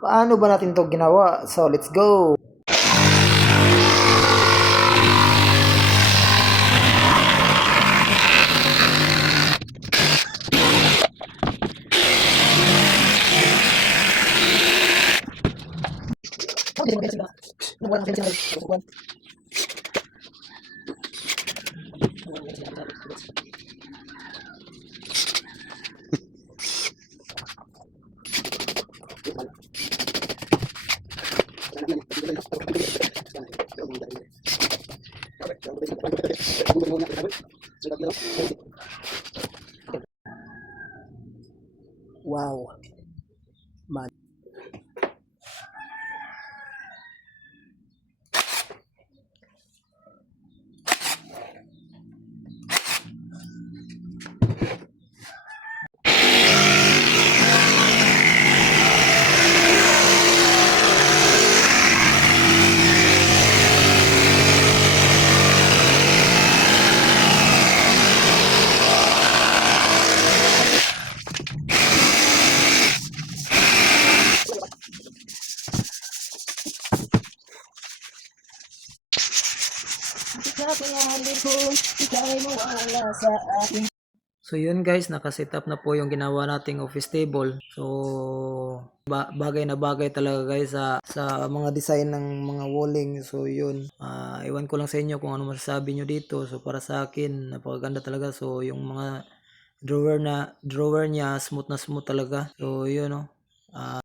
Paano ba natin to ginawa? So, let's go! Wow. Man. So yun guys, nakaset up na po yung ginawa nating office table. So bagay na bagay talaga guys sa mga design ng mga walling. So yun, iwan ko lang sa inyo kung ano masasabi nyo dito. So para sa akin, napakaganda talaga. So yung mga drawer niya smooth na smooth talaga. So yun, no.